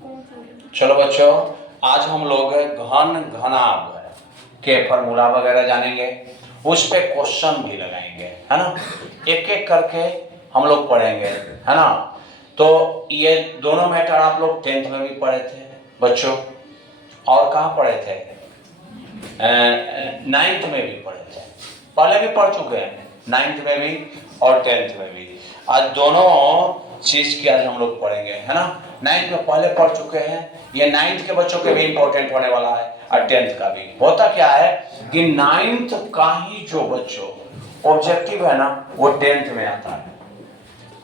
चलो बच्चों, आज हम लोग घन घनाभ के फॉर्मूला वगैरह जानेंगे, उस पे क्वेश्चन भी लगाएंगे, है ना। एक एक करके हम लोग पढ़ेंगे, है ना। तो ये दोनों मैटर आप लोग 10th में भी पढ़े थे बच्चों, और कहाँ पढ़े थे, 9th में भी पढ़े थे, पहले भी पढ़ चुके हैं 9th में भी और 10th में भी। आज दोनों चीज की आज हम लोग पढ़ेंगे, है ना। 9th में पहले पढ़ चुके हैं, ये 9th के बच्चों के भी इंपॉर्टेंट होने वाला है और 10th का भी। होता क्या है कि 9th का ही जो बच्चों ऑब्जेक्टिव है ना, वो 10th में आता है।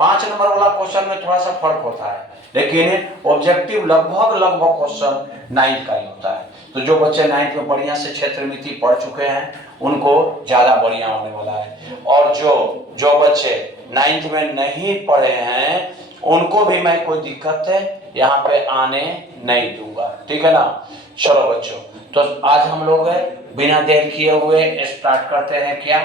5 नंबर वाला क्वेश्चन में थोड़ा सा फर्क होता है, लेकिन ऑब्जेक्टिव लगभग क्वेश्चन 9th का ही होता है। तो जो बच्चे 9th में बढ़िया से क्षेत्रमिति पढ़ चुके हैं उनको ज्यादा बढ़िया होने वाला है, और जो बच्चे 9th में नहीं पढ़े हैं उनको भी मैं कोई दिक्कत है यहाँ पे आने नहीं दूंगा, ठीक है ना। चलो बच्चों, तो आज हम लोग बिना देर किए हुए स्टार्ट करते हैं। क्या?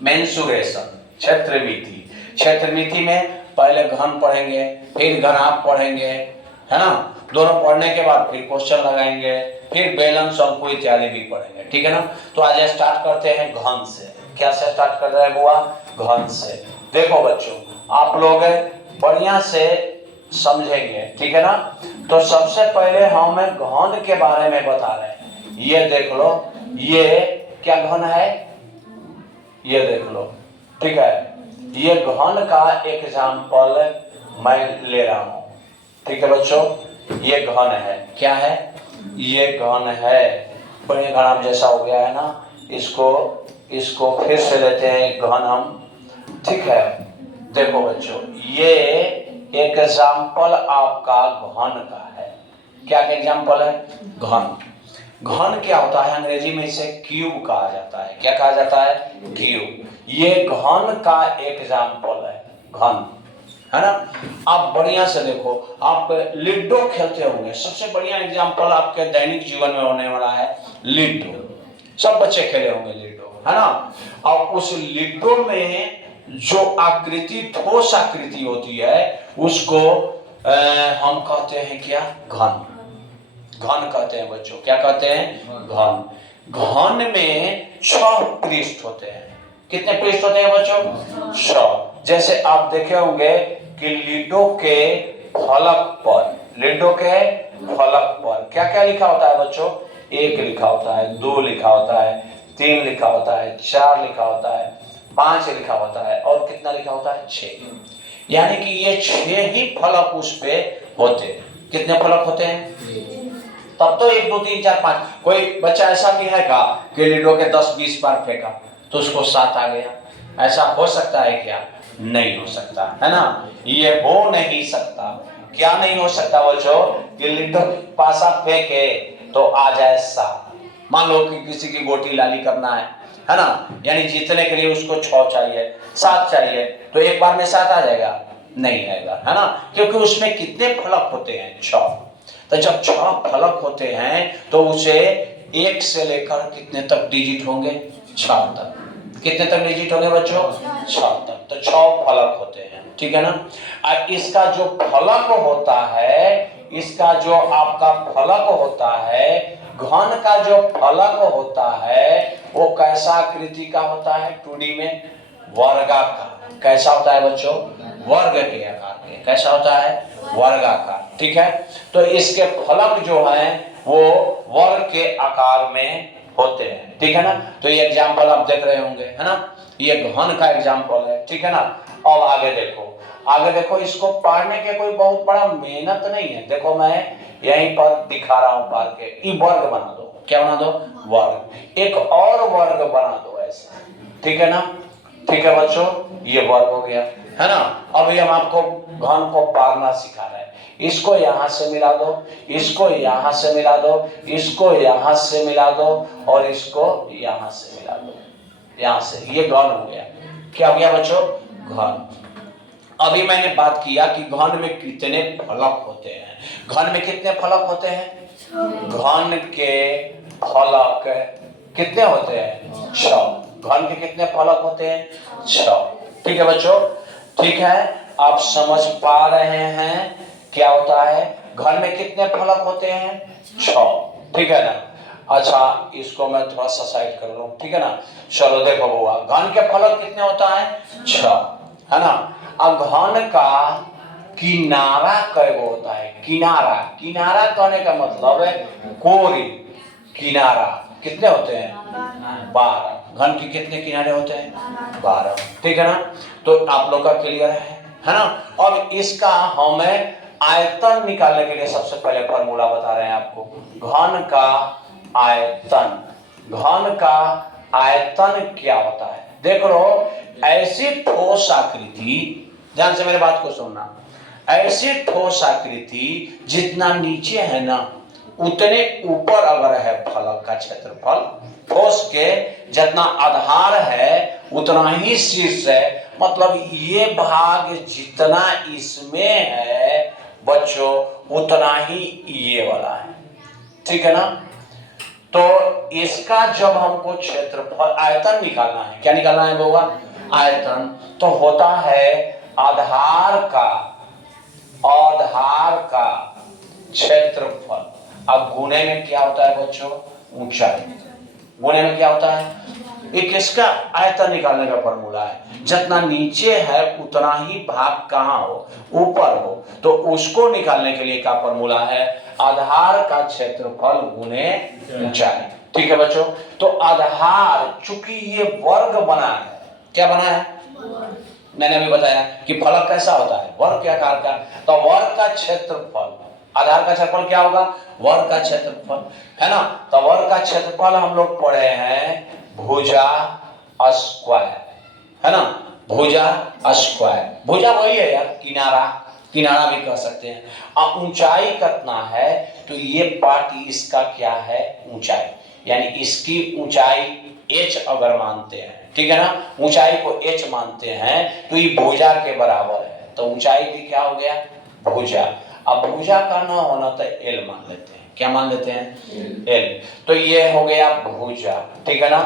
मेंसुरेशन, क्षेत्रमिति। क्षेत्रमिति में पहले घन पढ़ेंगे, फिर घनाभ पढ़ेंगे, है ना। दोनों पढ़ने के बाद फिर क्वेश्चन लगाएंगे, फिर बेलन शंकु इत्यादि भी पढ़ेंगे, ठीक है ना। तो आज स्टार्ट करते हैं घन से। क्या से स्टार्ट कर रहे हैं बुआ? घन से। देखो बच्चों, आप लोग बढ़िया से समझेंगे, ठीक है ना। तो सबसे पहले हम घन के बारे में बता रहे हैं। ये देख लो, ये क्या घन है, ये देख लो, ठीक है। ये घन का एग्जाम्पल मैं ले रहा हूं, ठीक है बच्चों। ये घन है, क्या है? ये घन है, बड़े घनाभ जैसा हो गया है ना। इसको फिर से लेते हैं घन हम, ठीक है। देखो बच्चों, ये एग्जाम्पल आपका घन का है। क्या एग्जाम्पल है? घन। घन क्या होता है? अंग्रेजी में इसे क्यूब कहा जाता है। क्या कहा जाता है? क्यूब। ये घन का एग्जाम्पल है, घन, है ना। आप बढ़िया से देखो, आप लिडो खेलते होंगे, सबसे बढ़िया एग्जाम्पल आपके दैनिक जीवन में होने वाला है लिडो। सब बच्चे खेले होंगे लिडो, है ना। और उस लिडो में जो आकृति, ठोस आकृति होती है, उसको हम कहते हैं क्या? घन। घन कहते हैं बच्चों। क्या कहते हैं? घन। घन में 6 पृष्ठ होते हैं। कितने पृष्ठ होते हैं बच्चों? 6। जैसे आप देखे होंगे कि लिडो के फलक पर क्या क्या लिखा होता है बच्चों? 1 लिखा होता है, 2 लिखा होता है, 3 लिखा होता है, 4 लिखा होता है, 5 लिखा होता है, और कितना लिखा होता है? 6। यानी कि ये 6 ही फलक उस पे होते हैं। कितने फलक होते हैं? तब तो 1 2 3 4 5। कोई बच्चा ऐसा भी है का कि लिडो के 10-20 बार फेंका तो उसको 7 आ गया? ऐसा हो सकता है क्या? नहीं हो सकता, है ना। ये हो नहीं सकता। क्या नहीं हो सकता बच्चों? कि लिडो पासा फेंके तो आ जाए 7। मान लो कि किसी की गोटी लाली करना है ना, यानी जीतने के लिए उसको 6 चाहिए, 7 चाहिए, तो एक बार में 7 आ जाएगा? नहीं आएगा, है ना। क्योंकि उसमें कितने फलक होते हैं? 6। तो जब 6 फलक होते हैं तो उसे 1 से लेकर कितने तक डिजिट होंगे? 6 तक। कितने तक डिजिट होंगे बच्चों? 6 तक। तो 6 फलक होते हैं, ठीक है ना। अब इसका जो फलक होता है, इसका जो आपका फलक होता है, घन का जो फलक होता है, वो कैसा आकृति का होता है? 2D में वर्गाकार। कैसा होता है बच्चों? वर्ग के आकार में। कैसा होता है? वर्गाकार, ठीक है। तो इसके फलक जो हैं वो वर्ग के आकार में होते हैं, ठीक है ना। तो ये एग्जाम्पल आप देख रहे होंगे, है ना। ये घन का एग्जाम्पल है, ठीक है ना। अब आगे देखो, इसको पढ़ने के कोई बहुत बड़ा मेहनत नहीं है। देखो मैं यहीं पर दिखा रहा हूं पार के, ये वर्ग बना दो। क्या बना दो? वर्ग। एक और वर्ग बना दो ऐसा, ठीक है ना। ठीक है बच्चों, ये वर्ग हो गया, है ना। अभी हम आपको घन को पारना सिखा रहे हैं। इसको यहां से मिला दो, इसको यहां से मिला दो, इसको यहां से मिला दो, और इसको यहां से मिला दो, यहां से। ये घन हो गया। क्या हो गया बच्चों? घन। अभी मैंने बात किया कि घन में कितने फलक होते हैं। घन में कितने फलक होते हैं? घन के फलक कितने होते हैं? 6। घन के कितने फलक होते हैं? 6। ठीक है बच्चों, ठीक है। आप समझ पा रहे हैं क्या होता है, घन में कितने फलक होते हैं, 6, ठीक है ना। अच्छा, इसको मैं थोड़ा सा साइड कर लूं, ठीक है ना। चलो देखो बुआ, घन के फलक कितने होता है, 6, है ना। अब घन का किनारा कैगो होता है, किनारा, किनारा कहने का मतलब है कोरी, किनारा कितने होते हैं, 12। घन के कितने किनारे होते हैं, 12, ठीक है ना। तो आप लोग का क्लियर है ना। और इसका हमें आयतन निकालने के लिए सबसे पहले फॉर्मूला बता रहे हैं आपको, घन का आयतन। घन का आयतन क्या होता है, देख लो, ऐसी ठोस आकृति, ध्यान से मेरे बात को सुनना, ऐसी ठोस आकृति जितना नीचे है ना उतने ऊपर अगर है फलक का क्षेत्रफल, ठोस के जितना आधार है उतना ही शीर्ष है, मतलब ये भाग जितना इसमें है बच्चों उतना ही ये वाला है, ठीक है ना। तो इसका जब हमको क्षेत्रफल आयतन निकालना है, क्या निकालना है बाबा, आयतन, तो होता है आधार का क्षेत्रफल। अब गुणे में क्या होता है बच्चों, ऊंचाई, गुणे में क्या होता है, एक इसका आयतन निकालने का फॉर्मूला है, जितना नीचे है उतना ही भाग कहां हो, ऊपर हो, तो उसको निकालने के लिए क्या फॉर्मूला है, आधार का क्षेत्रफल गुणे ऊंचाई, ठीक है बच्चों। तो आधार चूंकि ये वर्ग बना है, क्या बना है, मैंने अभी बताया कि फलक कैसा होता है, वर्ग के आकार का, तो वर्ग का क्षेत्रफल, आधार का क्षेत्रफल क्या होगा, वर्ग का क्षेत्रफल, है ना। तो वर्ग का क्षेत्रफल हम लोग पढ़े हैं भुजा स्क्वायर, है ना, भुजा स्क्वायर, भुजा वही है यार, किनारा, किनारा भी कह सकते हैं। अब ऊंचाई कितना है, तो ये पार्ट इसका क्या है, ऊंचाई, यानी इसकी ऊंचाई h अगर मानते हैं, ठीक है ना, ऊंचाई को h मानते हैं तो ये भुजा के बराबर है, तो ऊंचाई भी क्या हो गया, भुजा। अब भुजा का ना होना तो l मान लेते हैं, क्या मान लेते हैं, l, तो ये हो गया भुजा, ठीक है ना।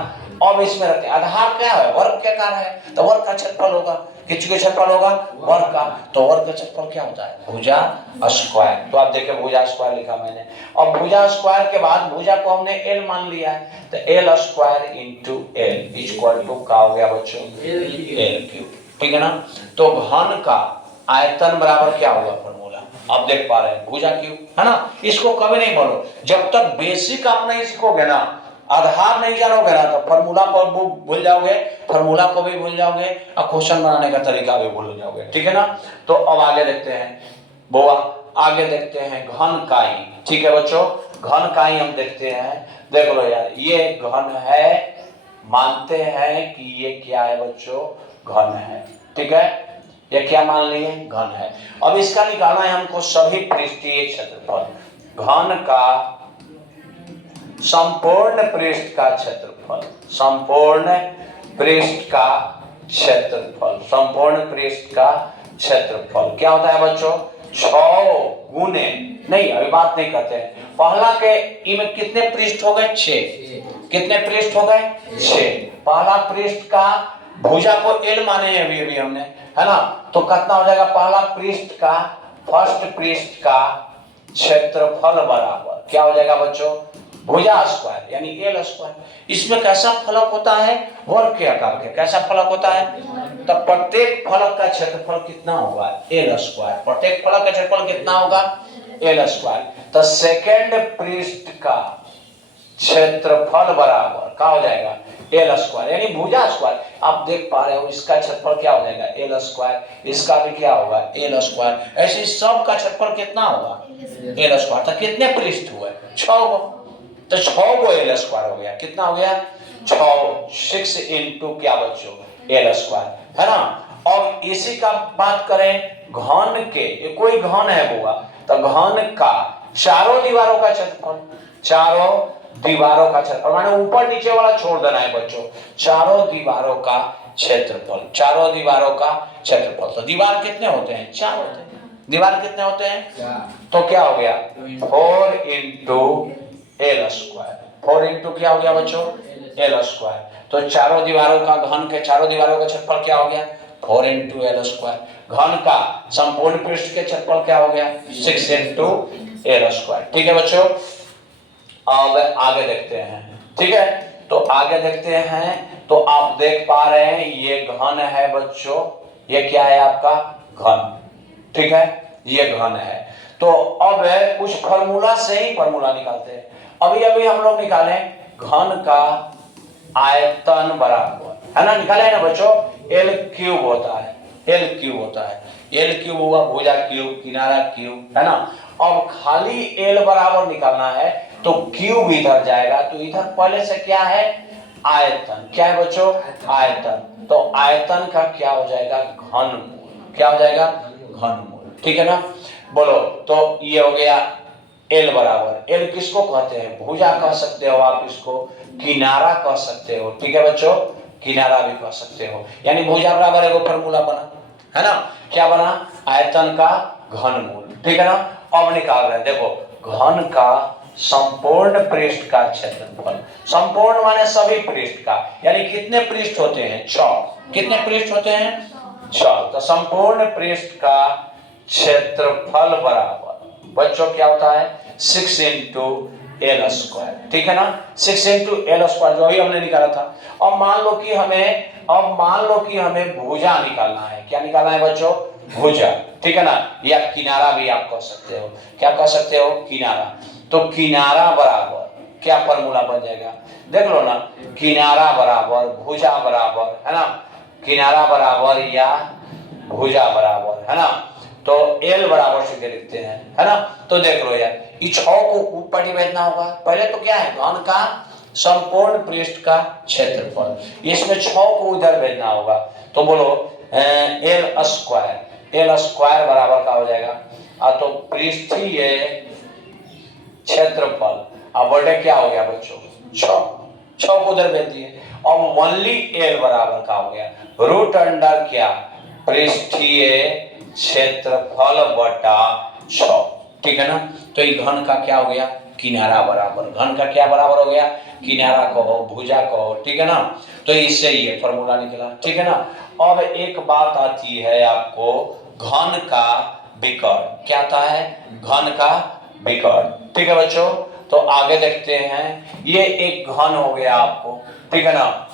अब इसमें रखते हैं आधार क्या है, वर्ग के आकार है, तो वर्ग का क्षेत्रफल होगा, किसके क्षेत्रफल होगा, वर्ग का, तो वर्ग का क्षेत्रफल क्या होता है, भुजा स्क्वायर। तो आप देखिए भुजा स्क्वायर लिखा मैंने, और भुजा स्क्वायर के बाद भुजा को हमने l मान लिया है, तो l square into l equal to क्या हो गया बच्चों, l क्यूब, ठीक है ना। तो घन का आयतन बराबर क्या होगा फॉर्मूला, आप देख पा रहे हैं, भुजा क्यूब, है ना। इसको कभी नहीं बोलो, जब तक बेसिक आप नहीं सीखोगे ना, आधार नहीं जानोगे ना, तो फॉर्मूला को भूल जाओगे, फॉर्मूला को भी भूल जाओगे, और क्वेश्चन बनाने का तरीका भी भूल जाओगे, ठीक है ना। तो अब आगे देखते हैं बुआ, आगे देखते हैं घन काई, ठीक है बच्चों, घन काई हम देखते हैं। देख लो यार, ये घन है, मानते हैं कि ये क्या है बच्चों, घन है, ठीक है, ये क्या मान लिए, घन है। अब इसका निकालना है हमको सभी पृष्ठीय क्षेत्रफल, घन का संपूर्ण पृष्ठ का क्षेत्रफल, संपूर्ण पृष्ठ का क्षेत्रफल, संपूर्ण पृष्ठ का क्षेत्रफल क्या होता है बच्चों, 6 गुने, नहीं अभी बात नहीं करते हैं, पहला के इनमें कितने पृष्ठ हो गए, 6, कितने पृष्ठ हो गए, 6, पहला पृष्ठ का भुजा को l माने हैं अभी हमने, है ना, तो कितना हो जाएगा, पहला पृष्ठ का, फर्स्ट पृष्ठ का क्षेत्रफल बराबर क्या हो जाएगा बच्चों, भुजा स्क्वायर यानी l स्क्वायर। इसमें कैसा फलक होता है, वर्ग के आकार के, कैसा फलक होता है, तो प्रत्येक फलक का क्षेत्रफल कितना होगा, l स्क्वायर, प्रत्येक फलक का क्षेत्रफल कितना होगा, l स्क्वायर। तो सेकेंड पृष्ठ का क्षेत्रफल बराबर क्या हो जाएगा, l स्क्वायर यानी भुजा स्क्वायर। आप देख पा रहे हो इसका क्षेत्रफल क्या हो जाएगा, l स्क्वायर, इसका भी क्या होगा, l स्क्वायर, ऐसे सब का क्षेत्रफल कितना होगा, l स्क्वायर। तो कितने पृष्ठ हुए, 6, तो 6 को l स्क्वायर हो गया, कितना हो गया, 6 इंटू क्या बच्चों, l स्क्वायर, है ना। और इसी का बात करें घन के, कोई घन है बुआ, तो घन का चारों दीवारों का क्षेत्रफल, चारों दीवारों का क्षेत्रफल, माने ऊपर नीचे वाला छोड़ देना है बच्चों, चारों दीवारों का क्षेत्रफल, चारों दीवारों का क्षेत्रफल। तो दीवार कितने होते हैं, 4 होते हैं, दीवार कितने होते हैं, तो क्या हो गया, 4 इंटू l स्क्वायर, 4 इंटू क्या हो गया बच्चों, l स्क्वायर। तो चारों दीवारों का, घन के चारों दीवारों का क्षेत्रफल क्या हो गया, 4 इंटू एल स्क्वायर। घन का संपूर्ण पृष्ठ के क्षेत्रफल क्या हो गया 6 इंटू एल स्क्वायर। ठीक है बच्चों, अब आगे देखते हैं। ठीक है, तो आगे देखते हैं। तो आप देख पा रहे हैं ये घन है बच्चों, ये क्या है आपका घन। ठीक है, ये घन है। तो अब कुछ फॉर्मूला से ही फॉर्मूला निकालते हैं। अभी अभी हम लोग निकाले घन का आयतन बराबर, है ना, निकाले है ना बच्चों, एल क्यूब होता है, एल क्यूब होता है, एल क्यूब हुआ भुजा क्यूब, किनारा क्यूब, है ना। अब खाली एल बराबर निकालना है तो क्यूब इधर जाएगा, तो इधर पहले से क्या है आयतन, क्या है बच्चों आयतन। तो आयतन का क्या हो जाएगा घनमूल, क्या हो जाएगा घनमूल। ठीक है ना, बोलो। तो ये हो गया एल बराबर, एल किसको कहते हैं भुजा कह सकते हो आप, इसको किनारा कह सकते हो। ठीक है बच्चों, किनारा भी कह सकते हो। यानी भुजा बराबर एगो फॉर्मूला बना, है ना, क्या बना आयतन का घनमूल। ठीक है ना। अब निकाल रहे हैं, देखो घन का संपूर्ण पृष्ठ का क्षेत्रफल, संपूर्ण माने सभी पृष्ठ का, यानी कितने पृष्ठ होते हैं 6, कितने पृष्ठ होते हैं 6। तो संपूर्ण पृष्ठ का क्षेत्रफल बराबर बच्चों क्या होता है 6 इंटू एल स्क्वायर। ठीक है ना, 6 इंटू एल स्क्वायर जो अभी हमने निकाला था। अब मान लो कि हमें भुजा निकालना है। क्या निकालना है बच्चों भुजा। ठीक है ना, या किनारा भी आप कह सकते हो, क्या कह सकते हो किनारा। तो किनारा बराबर क्या फॉर्मूला बन जाएगा देख लो ना, किनारा बराबर भुजा बराबर, है ना, किनारा बराबर या भुजा बराबर, है ना। तो एल बराबर से लिखते हैं, है ना। तो देख लो यार, इस 6 को ऊपर ही भेजना होगा। पहले तो क्या है घन का संपूर्ण पृष्ठ का क्षेत्रफल, इसमें 6 को उधर भेजना होगा। तो बोलो एल स्क्वायर, एल स्क्वायर बराबर का हो जाएगा तो पृष्ठीय क्षेत्रफल। अब बड़े क्या हो गया बच्चों 6 को उधर भेज दिए। अब ओनली एल बराबर का हो गया रूट अंडर क्या पृष्ठीय क्षेत्रफल बटा 6। ठीक है ना। तो ये घन का क्या हो गया किनारा बराबर, घन का क्या बराबर हो गया किनारा कहो भुजा कहो। ठीक है ना, तो इससे ये फॉर्मूला निकला। ठीक है ना। अब एक बात आती है आपको घन का विकर्ण, क्या आता है घन का विकर्ण। ठीक है बच्चों, तो आगे देखते हैं। ये एक घन हो गया आपको, ठीक है ना,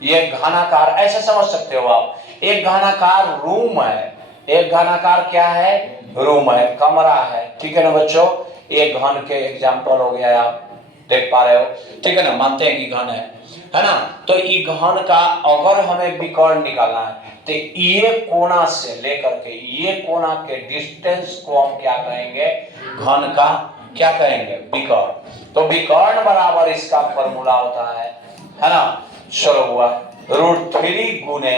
ये घनाकार ऐसे समझ सकते हो आप, एक घनाकार रूम है, एक घनाकार क्या है रूम है, कमरा है। ठीक है ना बच्चों, एक घन के एग्जाम्पल हो गया, आप देख पा रहे हो। ठीक है ना, मानते हैं कि घन है ना। तो ये घन का अगर हमें विकर्ण निकालना है तो ये कोना से लेकर के ये कोना के डिस्टेंस को हम क्या कहेंगे घन का क्या कहेंगे विकर्ण। तो विकर्ण बराबर इसका फॉर्मूला होता है ना। चलो हुआ √3 गुने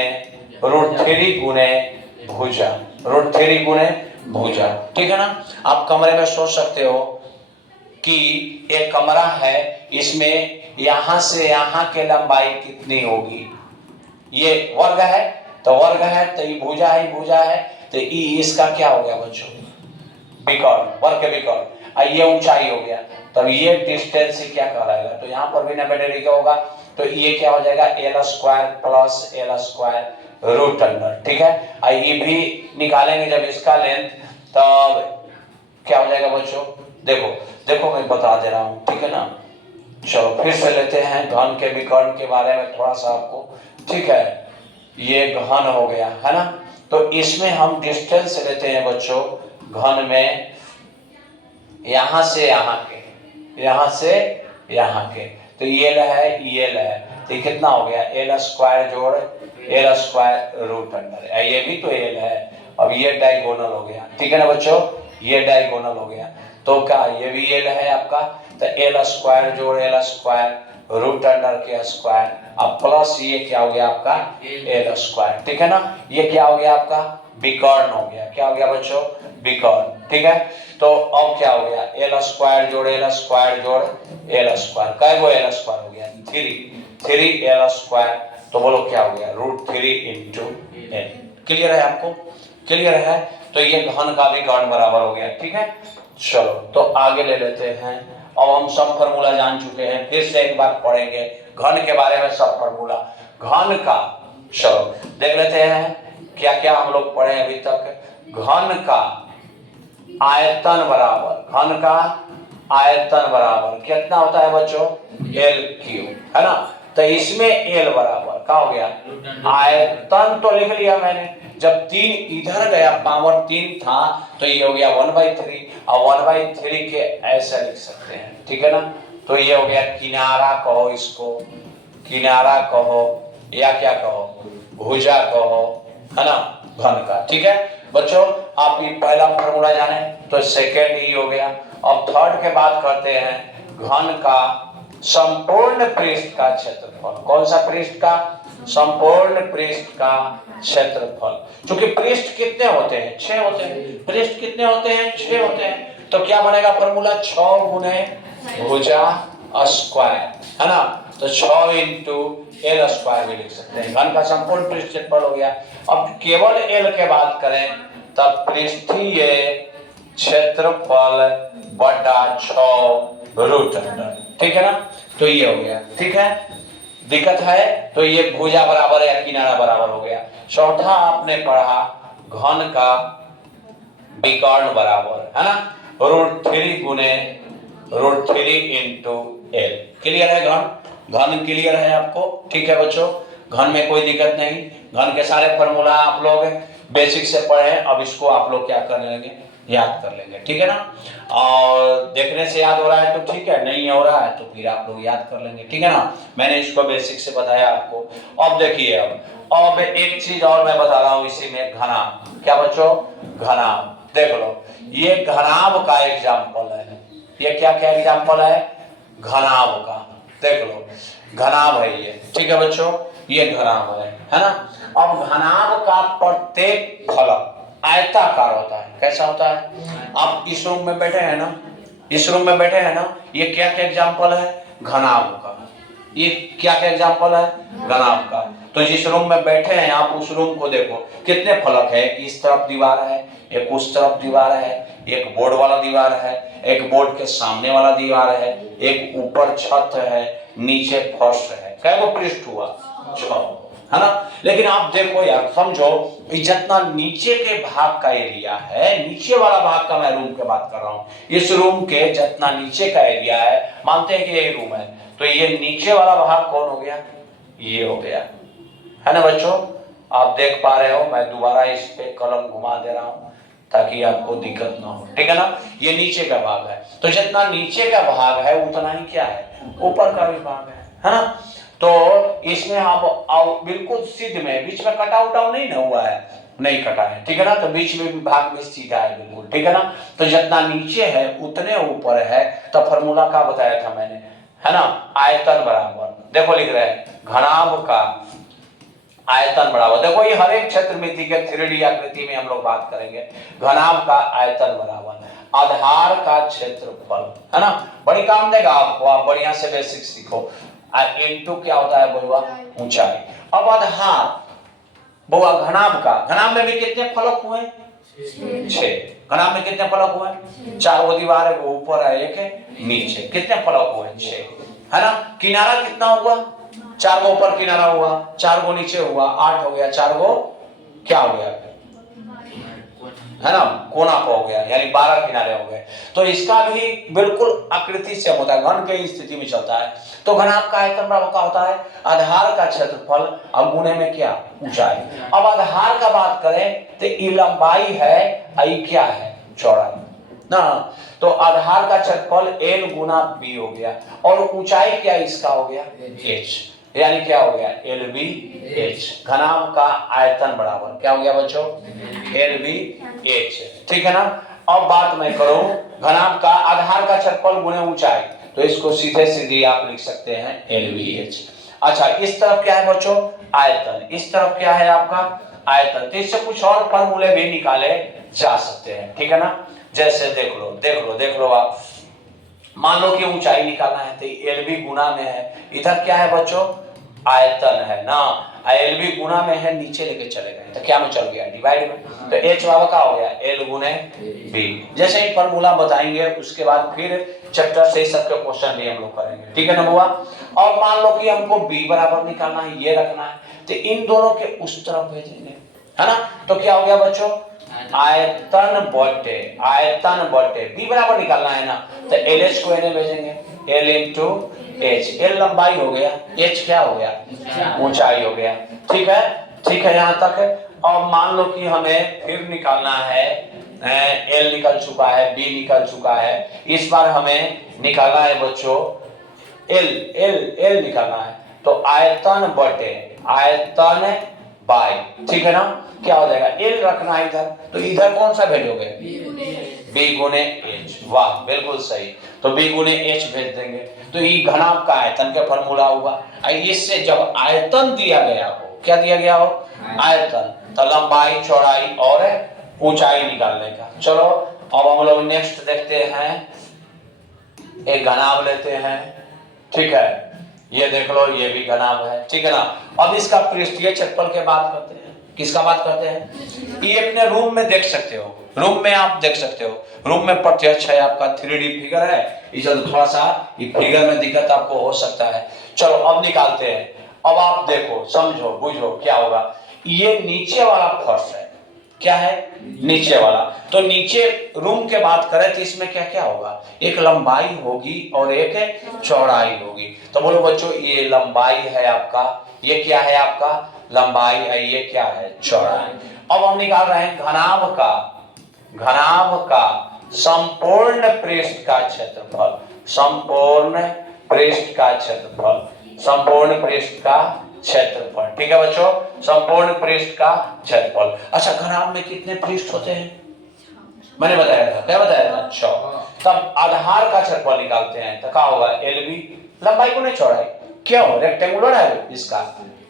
भुजा, √3 गुने भुजा। ठीक है ना। आप कमरे में सोच सकते हो कि एक कमरा है, इसमें यहां से यहां के लंबाई कितनी होगी, ये वर्ग है तो वर्ग है, तो ये भुजा है तो इसका क्या हो गया बच्चों विकर्ण, वर्ग के विकर्ण। ये ऊंचाई हो गया, तब ये डिस्टेंस से क्या कहलाएगा, तो यहाँ पर भी नंबर क्या होगा, तो ये क्या हो जाएगा L square plus L square root under. ठीक है, ये भी निकालेंगे जब इसका लेंथ, तब क्या हो जाएगा बच्चों देखो मैं बता दे रहा हूँ। ठीक है ना, चलो फिर से लेते हैं घन के विकर्ण के बारे में थोड़ा सा आपको। ठीक है, ये घन हो गया है ना, तो इसमें हम डिस्टेंस लेते हैं बच्चों घन में, यहां से यहां के, तो ये है तो कितना हो गया एल स्क्वायर जोड़ एल स्क्वायर रूट अंडर, ये भी तो एल है। अब ये डायगोनल हो गया। ठीक है ना बच्चों, ये डायगोनल हो गया, तो क्या ये भी एल है आपका, तो एल स्क्वायर जोड़ एल स्क्वायर रूट अंडर के स्क्वायर, अब प्लस ये क्या हो गया आपका एल स्क्वायर। ठीक है ना, ये क्या हो गया आपका विकर्ण हो गया, क्या हो गया बच्चों विकर्ण। ठीक है, तो अब क्या हो गया एल स्क्वायर जोड़ एल स्क्वायर जोड़ एल स्क्वायर, कै गो एल स्क्वायर हो गया 3 एल स्क्वायर, तो बोलो क्या हो गया √3 इंटू एल। क्लियर है आपको, क्लियर है। तो ये घन का विकर्ण बराबर हो गया। ठीक है, चलो तो आगे ले लेते हैं। अब हम सब फॉर्मूला जान चुके हैं, फिर से एक बार पढ़ेंगे घन के बारे में सब फॉर्मूला। घन का चलो देख लेते हैं, क्या क्या हम लोग पढ़े अभी तक? घन का आयतन बराबर, घन का आयतन बराबर कितना होता है बच्चों? एल क्यूब, है ना। तो इसमें एल बराबर क्या हो गया? आयतन तो लिख लिया मैंने, जब 3 इधर गया पावर 3 था तो ये हो गया 1/3, और 1/3 के ऐसे लिख सकते हैं, ठीक है ना। तो ये हो गया किनारा कहो, इसको किनारा कहो या क्या कहो, भुजा कहो, है ना, घन का। ठीक है बच्चों, आप ये पहला फॉर्मूला जाने तो सेकेंड ही हो गया। अब थर्ड के बात करते हैं, घन का संपूर्ण पृष्ठ का क्षेत्रफल। कौन सा पृष्ठ का? संपूर्ण पृष्ठ का क्षेत्रफल। क्योंकि पृष्ठ कितने होते हैं? 6 होते हैं। पृष्ठ कितने होते हैं? 6 होते हैं। तो क्या बनेगा फॉर्मूला? 6 गुने भुजा स्क्वायर, है ना। तो 6 इंटू एल स्क्वायर भी लिख सकते हैं। घन का संपूर्ण पृष्ठ क्षेत्रफल हो गया। अब केवल एल के बात करें तब पृष्ठीय क्षेत्रफल बटा 6 रूट अंडर, ठीक है ना। तो ये हो गया, ठीक है। दिक्कत है तो ये भुजा बराबर या किनारा बराबर हो गया। चौथा आपने पढ़ा घन का विकर्ण बराबर, है ना, √3 गुने √3 इंटू एल। क्लियर है? घन क्लियर है आपको? ठीक है बच्चों, घन में कोई दिक्कत नहीं। घन के सारे फॉर्मूला आप लोग बेसिक से पढ़े, अब इसको आप लोग क्या कर लेंगे? याद कर लेंगे, ठीक है ना। और देखने से याद हो रहा है तो ठीक है, नहीं हो रहा है तो फिर आप लोग याद कर लेंगे, ठीक है ना। मैंने इसको बेसिक से बताया आपको। अब देखिए, अब एक चीज और मैं बता रहा हूं इसी में, घनाभ। क्या बच्चों? घनाभ। देख लो, ये घनाभ का एग्जाम्पल है। ये क्या क्या एग्जाम्पल है? घनाभ का। देख लो, घनाभ है ये, ठीक है बच्चों, ये घनाभ है ना। अब घनाभ का प्रत्येक फलक आयताकार होता है। कैसा होता है? आप इस रूम में बैठे हैं ना, इस रूम में बैठे हैं ना, ये क्या क्या एग्जाम्पल है? घनाभ का। ये क्या क्या एग्जाम्पल है? घनाभ का। तो जिस रूम में बैठे हैं आप, उस रूम को देखो, कितने फलक है? इस तरफ दीवार है, एक उस तरफ दीवार है, एक बोर्ड वाला दीवार है, एक बोर्ड के सामने वाला दीवार है, एक ऊपर छत है, नीचे फर्श है। कैगो पृष्ठ हुआ? 6, है ना। लेकिन आप देखो यार, समझो, जितना नीचे के भाग का एरिया है, नीचे वाला भाग का मैं रूम की बात कर रहा हूं, इस रूम के जितना नीचे का एरिया है, मानते हैं कि यही रूम है, तो ये नीचे वाला भाग कौन हो गया? ये हो गया, है ना बच्चों। आप देख पा रहे हो, मैं दोबारा इस पे कलम घुमा दे रहा हूं ताकि आपको दिक्कत ना हो, ठीक है ना। ये नीचे का भाग है, तो जितना नीचे का भाग है उतना ही क्या है? ऊपर का भी भाग है ना। तो इसमें आप बिल्कुल सीध में, बीच में कटा उटाव नहीं ना हुआ है, नहीं कटा है, ठीक है ना। तो बीच में भी भाग में सीधा है बिल्कुल, ठीक है ना। तो जितना नीचे है उतने ऊपर है। तो फॉर्मूला का बताया था मैंने, है ना, आयतन बराबर। देखो लिख रहे हैं घनाभ का आयतन बराबर, देखो ये हर एक क्षेत्रमिति के 3D आकृति में हम लोग बात करेंगे। घनाभ का आयतन बराबर आधार का क्षेत्रफल, है ना। बड़ी काम देगा आपको, आप बढ़िया से बेसिक सीखो। इंटू क्या होता है बुआ? ऊंचाई। अब आधार बुआ घनाभ का, घनाभ में भी कितने फलक हुए? 6। घनाभ में कितने फलक हुए? 4 गो दीवार है, वो ऊपर है, एक है नीचे। कितने फलक हुए? 6, है ना। किनारा कितना हुआ? 4 गो ऊपर किनारा हुआ, 4 गो नीचे हुआ, 8 हो गया। 4 गो क्या हो गया? है ना, कोना हो गया, यानी 12 किनारे हो गए। तो इसका भी बिल्कुल आकृति से होता है, घन की स्थिति में चलता है। तो घनाभ का आयतन बराबर क्या होता है? आधार का क्षेत्रफल और गुणे में क्या? ऊंचाई। अब आधार का बात करें तो ये लंबाई है, ये क्या है? चौड़ाई ना। तो आधार का क्षेत्रफल L गुना B हो गया, और ऊंचाई क्या इसका हो गया? H, यानी क्या हो गया? LBH। घनाभ का आयतन बराबर क्या हो गया बच्चों? LBH, ठीक है ना। अब बात मैं करूं घनाभ का आधार का क्षेत्रफल गुणे ऊंचाई, तो इसको सीधे सीधे आप लिख सकते हैं LBH। अच्छा, इस तरफ क्या है बच्चों? आयतन। इस तरफ क्या है आपका? आयतन। तो इससे कुछ और फॉर्मूले भी निकाले जा सकते हैं, ठीक है ना। जैसे देख लो आप, मान लो कि ऊंचाई निकालना है तो LB गुना में है, इधर क्या है बच्चों? आयतन है ना। LB गुना में है, नीचे लेके चले गए तो क्या में चल गया? डिवाइड में। तो H बाबा का हो गया L गुने B। जैसे ही फॉर्मूला बताएंगे उसके बाद फिर चैप्टर से सबके क्वेश्चन भी हम लोग करेंगे, ठीक है ना बुआ। और मान लो कि हमको B बराबर निकालना है, ये रखना है, तो इन दोनों के उस तरफ भेजेंगे, है ना। तो क्या हो गया बच्चों, आयतन बटे बी बराबर निकालना है ना, तो एल एच को एन भेजेंगे, एल इंटू एच, एल लंबाई हो गया, एच क्या हो गया, ऊंचाई हो गया। ठीक है यहां तक है। और मान लो कि हमें फिर निकालना है, एल निकल चुका है, बी निकल चुका है, इस बार हमें निकालना है बच्चों एल निकालना है। तो आयतन बटे आयतन बाय, ठीक है ना, क्या हो जाएगा, एल रखना है इधर, तो इधर कौन सा भेजोगे, बी गुने एच, वाह बिल्कुल सही। तो बी गुने एच भेज देंगे, तो ये घनाभ का आयतन का फॉर्मूला हुआ। इससे जब आयतन दिया गया हो, क्या दिया गया हो, आयतन, तो लंबाई चौड़ाई और ऊंचाई निकालने का। चलो अब हम लोग नेक्स्ट देखते हैं, एक घनाभ लेते हैं, ठीक है, ये देख लो, ये भी घनाभ है, ठीक है ना। अब इसका पृष्ठीय क्षेत्रफल के बात करते हैं, किसका बात करते हैं, ये अपने रूम में देख सकते हो, रूम में आप देख सकते हो, रूम में प्रत्यक्ष है, आपका 3D फिगर है, इस थोड़ा सा ये फिगर में दिक्कत आपको हो सकता है। चलो अब निकालते हैं। अब आप देखो, समझो, बुझो क्या होगा, ये नीचे वाला फर्श है, क्या है, नीचे वाला, तो नीचे रूम के बात करें तो इसमें क्या क्या होगा, एक लंबाई होगी और एक चौड़ाई होगी। तो बोलो बच्चों, ये लंबाई है आपका, ये क्या है आपका, लंबाई है, ये क्या है, चौड़ाई। अब हम निकाल रहे हैं घनाभ का संपूर्ण पृष्ठ का क्षेत्रफल, संपूर्ण पृष्ठ का क्षेत्रफल, ठीक है बच्चों, संपूर्ण पृष्ठ का क्षेत्रफल। अच्छा, घनाभ में कितने पृष्ठ होते हैं, मैंने बताया था, क्या बताया था, 6। तब आधार का क्षेत्रफल निकालते हैं, तो क्या होगा, एल बी, लंबाई गुने चौड़ाई, क्यों, रेक्टेंगुलर है इसका,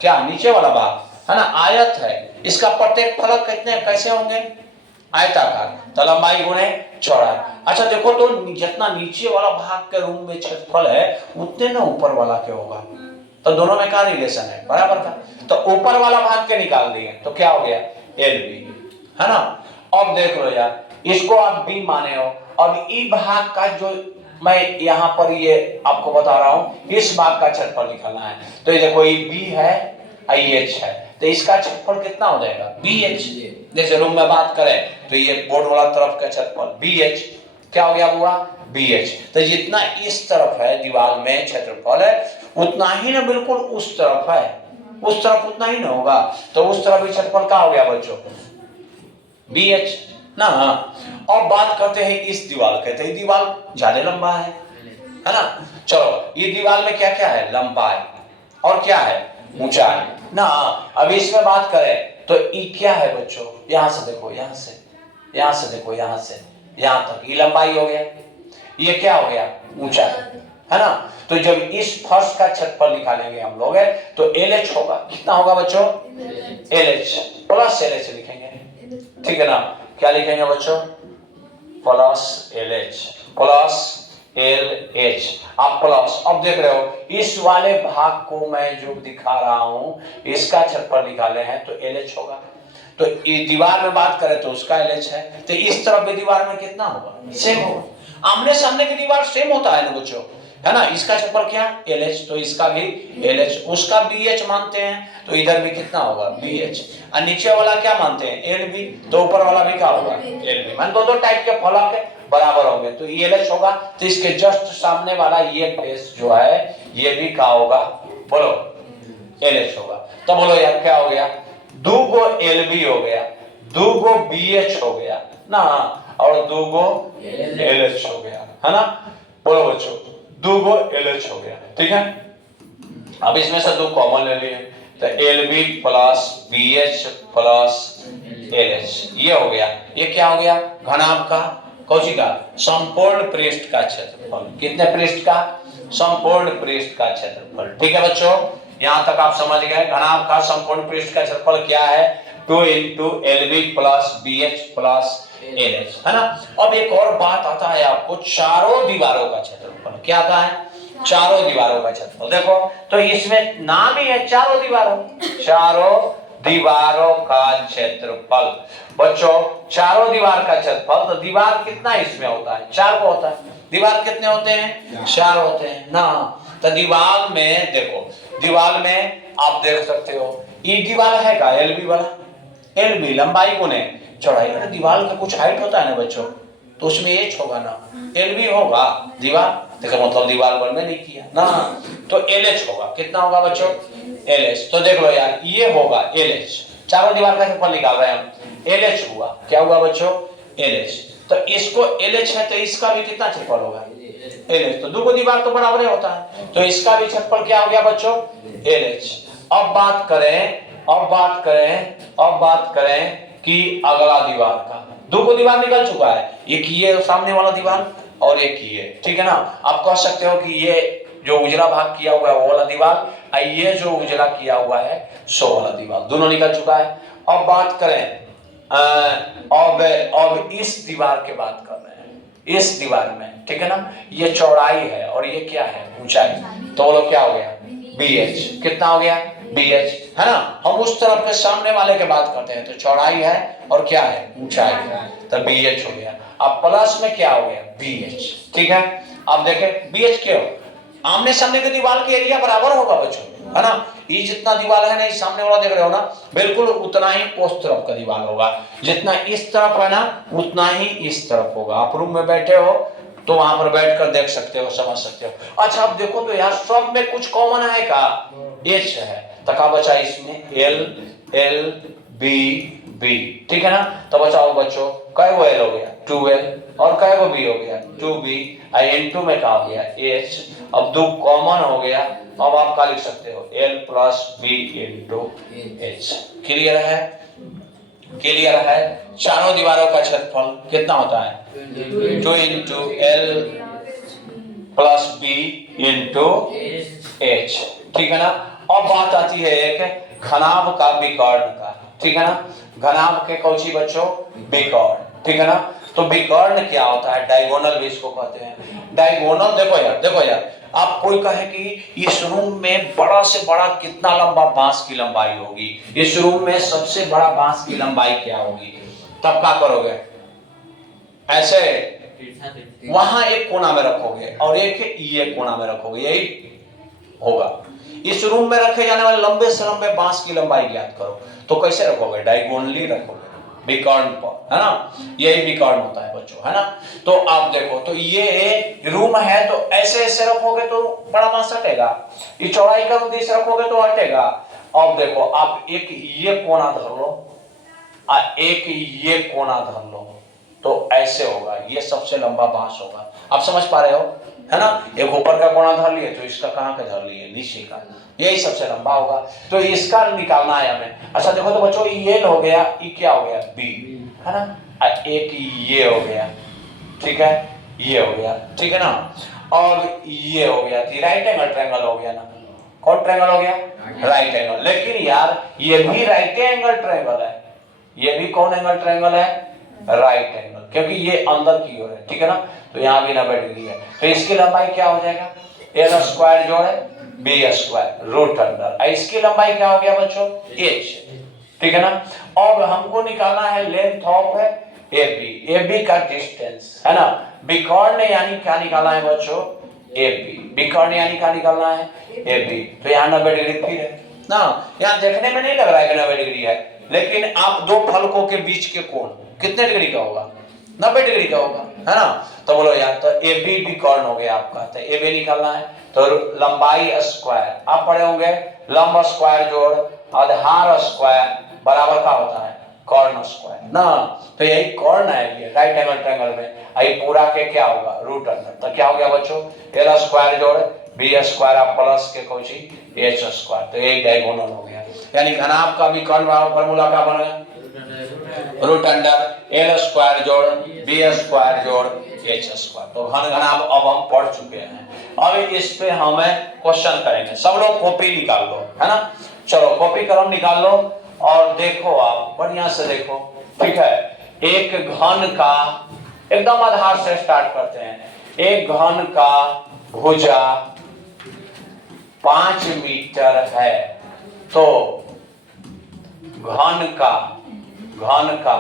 क्या नीचे वाला भाग है ना, आयत है, इसका प्रत्येक फलक कितने कैसे होंगे, आयताकार, तो लंबाई गुने चौड़ाई। अच्छा देखो, तो जितना नीचे वाला भाग के रूम में क्षेत्रफल है, उतने ना ऊपर वाला के होगा, तो दोनों में क्या रिलेशन है, बराबर का। तो ऊपर वाला भाग के निकाल दिए, तो क्या हो गया, एल बी, है ना। अब देख लो यार, इसको आप बी माने हो, अब ई भाग का जो मैं यहाँ पर ये आपको बता रहा हूँ, इस भाग का क्षेत्रफल निकालना है। तो ये देखो, ये बी है, आई एच है, तो इसका क्षेत्रफल कितना हो जाएगा, बी एच। जैसे रूम में बात करें तो ये बोर्ड वाला तरफ का क्षेत्रफल बी एच, क्या हो गया हुआ, बी एच। तो जितना इस तरफ है दीवार में क्षेत्रफल है, उतना ही ना बिल्कुल उस तरफ है, उस तरफ उतना ही ना होगा, तो उस तरफ क्षेत्रफल क्या हो गया बच्चों, बी एच ना। अब बात करते हैं इस दीवार के, तो ये दीवार ज्यादा लंबा है ना। चलो, ये दीवार में क्या क्या है, लंबाई और क्या है, ऊंचाई ना। अब इसमें बात करें तो ये क्या है बच्चों, यहां से देखो, यहां से देखो, यहां से यहां तक ये लंबाई हो गया, ये क्या हो गया, ऊंचाई, है ना। तो जब इस फर्श का क्षेत्रफल निकालेंगे हम लोग, तो एल एच होगा, कितना होगा बच्चों, L H plus L H लिखेंगे, ठीक है ना। क्या लिखेंगे बच्चों, plus L H, plus L H, आप प्लस। अब देख रहे हो, इस वाले भाग को मैं जो दिखा रहा हूं, इसका क्षेत्रफल निकाले हैं, तो एल एच होगा। तो दीवार में बात करें तो उसका एल एच है, तो इस तरफ की दीवार में कितना होगा, सेम होगा। आमने सामने की दीवार सेम होता है ना बच्चों, है ना। इसका क्षेत्रफल क्या, एल एच, तो इसका भी एल एच, उसका बी एच मानते हैं, तो इधर भी कितना होगा, बी एच। और नीचे वाला क्या मानते हैं, एल बी, तो ऊपर वाला भी क्या होगा, एल बी। मान दो टाइप के फलक बराबर होंगे, तो एल एच होगा। तो इसके जस्ट सामने वाला ये फेस जो है, ये भी क्या होगा, बोलो, एल एच होगा। तो बोलो यार, क्या हो गया, 2 गो एल बी हो गया, 2 गो बी एच हो गया ना, और 2 गो एल एच हो गया, है ना। बोलो बच्चों, 2 गो एल एच हो गया, ठीक है। अब इसमें से 2 कॉमन ले लिए, तो L B plus B H plus L H, ये हो गया। ये क्या हो गया, घनाभ का, कौची का, संपूर्ण पृष्ठ का क्षेत्रफल। कितने पृष्ठ का, संपूर्ण पृष्ठ का क्षेत्रफल, ठीक है बच्चों। यहां तक आप समझ गए, घनाभ का संपूर्ण पृष्ठ का क्षेत्रफल क्या है, 2 into L B plus B H plus L H, है ना। अब एक और बात आता है आपको, चारों दीवारों का क्षेत्रफल, क्या आता है, चारों दीवारों का क्षेत्रफल। देखो, तो इसमें नाम ही है चारों दीवारों का क्षेत्रफल। बच्चों, चारों दीवार का क्षेत्रफल, तो दीवार कितना इसमें होता है, 4 को होता है। दीवार कितने होते हैं, 4 होते हैं ना। तो दीवार में देखो, दीवार में आप देख सकते हो, ये दीवार है का एल बी वाला, एल बी लंबाई गुने चौड़ाई। अरे दीवार का कुछ हाइट होता है ना बच्चों, तो उसमें एच होगा ना, एल बी होगा दीवार, देखो मतलब दीवार बल में नहीं किया ना, तो एल एच होगा। कितना होगा बच्चों? L H. तो देख लो यार, ये होगा एल एच, चारों दीवार का क्षेत्रफल निकाल रहे हैं हम, एल एच हुआ। क्या हुआ बच्चों? L H. तो इसको एल एच है तो इसका भी कितना क्षेत्रफल होगा? L H. तो दो दीवार तो बराबर ही होता है, तो इसका भी क्षेत्रफल क्या हो गया बच्चों? L H. अब बात करें कि अगला दीवार का, दो दीवार निकल चुका है, एक ये सामने वाला दीवार और एक ये, ठीक है ना। आप कह सकते हो कि ये जो उजला भाग किया हुआ है वो वाला दीवार, और ये जो उजला किया हुआ है सो वाला दीवार, दोनों निकल चुका है। अब बात करें अब इस दीवार के बात कर रहे हैं, इस दीवार में, ठीक है ना। ये चौड़ाई है और ये क्या है? ऊंचाई। तो बोलो क्या हो गया? B H. कितना हो गया? बी एच, है ना। हम उस तरफ के सामने वाले के बात करते हैं, तो चौड़ाई है और क्या है? ऊंचाई है, तो बी एच हो गया। अब प्लस में क्या हो गया? बी एच, ठीक है। अब देखें बी एच क्यों? आमने सामने के दीवार के एरिया बराबर होगा बच्चों, है ना। ये जितना दीवार है ना, इस सामने वाला देख रहे हो ना, बिल्कुल उतना ही उस तरफ का दीवार होगा। जितना इस तरफ है ना, उतना ही इस तरफ होगा। आप रूम में बैठे हो तो वहां पर बैठकर देख सकते हो, समझ सकते हो। अच्छा अब देखो तो यार सब में कुछ कॉमन है का? एच है, तो क्या बचा इसमें? एल एल बी बी, ठीक है ना। तो बचाओ बच्चों, कै गो एल हो गया? 2l, और कै गो बी हो गया? 2b, आई n2 में क्या हो गया? h। अब दो कॉमन हो गया, अब आप क्या लिख सकते हो? l plus b into h। Clear है? क्लियर है। चारों दीवारों का क्षेत्रफल कितना होता है? 2 into L plus B into H, ठीक है ना। अब बात आती है एक घनाभ का विकर्ण का, ठीक है ना। घनाभ के कौची बच्चों? विकर्ण, ठीक है ना। तो विकर्ण क्या होता है? डायगोनल भी इसको कहते हैं। डायगोनल देखो यार, आप कोई कहे कि इस रूम में बड़ा से बड़ा कितना लंबा बांस की लंबाई होगी, इस रूम में सबसे बड़ा बांस की लंबाई क्या होगी, तब क्या करोगे? ऐसे वहां एक कोना में रखोगे और एक ये कोना में रखोगे, यही होगा। इस रूम में रखे जाने वाले लंबे से लंबे बांस की लंबाई ज्ञात करो, तो कैसे रखोगे? डायगोनली रखोगे, विकर्ण पर, है ना। यही विकर्ण होता है बच्चों, है ना। तो आप देखो, तो ये रूम है तो ऐसे ऐसे रखोगे तो बड़ा बांस हटेगा, ये चौड़ाई का उद्देश्य रखोगे तो हटेगा। अब देखो आप एक ये कोना धर लो और एक ये कोना धर लो, तो ऐसे होगा, ये सबसे लंबा बांस होगा। आप समझ पा रहे हो, है ना। एक ऊपर का कोना धर लिए तो इसका कहां का धर लिए? नीचे का, यही सबसे लंबा होगा, तो इसका निकालना है हमें। अच्छा देखो तो बच्चों, ये हो गया, ये क्या हो गया? बी, है ना। एक ये हो गया, ठीक है, ये हो गया, ठीक है ना। और ये हो गया, राइट एंगल ट्रायंगल हो गया ना। कौन ट्रायंगल हो गया? Right angle. लेकिन यार ये भी राइट एंगल ट्रायंगल है, ये भी कौन एंगल ट्रायंगल है? राइट एंगल, क्योंकि ये अंदर की ओर है, ठीक है ना। तो यहाँ भी 90 डिग्री है, तो इसकी लंबाई क्या हो जाएगा? एल स्क्वायर जो है बी स्क्वायर रूट अंडर, इसकी लंबाई क्या हो गया बच्चों? एच, ठीक है ना। अब हमको निकालना है length of A B, A B का डिस्टेंस, है ना। विकर्ण यानी क्या निकालना है बच्चों? ए बी, विकर्ण यानी क्या निकालना है? A B. तो यहाँ 90 डिग्री फिर है ना, यहाँ देखने में नहीं लग रहा है कि 90 डिग्री है, लेकिन आप दो फलकों के बीच के कोण कितने डिग्री का होगा? 90 डिग्री का होगा, है ना। तो बोलो यार, तो ए बी विकर्ण हो गया आपका, तो ए बी निकालना है, तो लंबाई स्क्वायर, आप पढ़े होंगे लंब स्क्वायर जोड़ आधार स्क्वायर बराबर का होता है कर्ण स्क्वायर ना। तो यही कर्ण है, ये राइट एंगल ट्रायंगल में, ये पूरा के क्या होगा? Root under. तो क्या हो गया बच्चों? एल स्क्वायर जोड़ बी स्क्वायर आप प्लस के कोची एच स्क्वायर, तो यही डायगोनल हो गया। यानी घनाभ का विकर्ण फार्मूला क्या बनेगा? रूट अंडर एल स्क्वायर जोड़ बी स्क्वायर जोड़ एच स्क्वायर। तो घन घनाभ अब हम पढ़ चुके हैं, अब इस पे हमें क्वेश्चन करेंगे। सब लोग कॉपी निकाल लो, है ना। चलो कॉपी कलम निकाल लो और देखो, आप बढ़िया से देखो, ठीक है। एक घन का, एकदम आधार से स्टार्ट करते हैं। एक घन का भुजा 5 मीटर है, तो घन का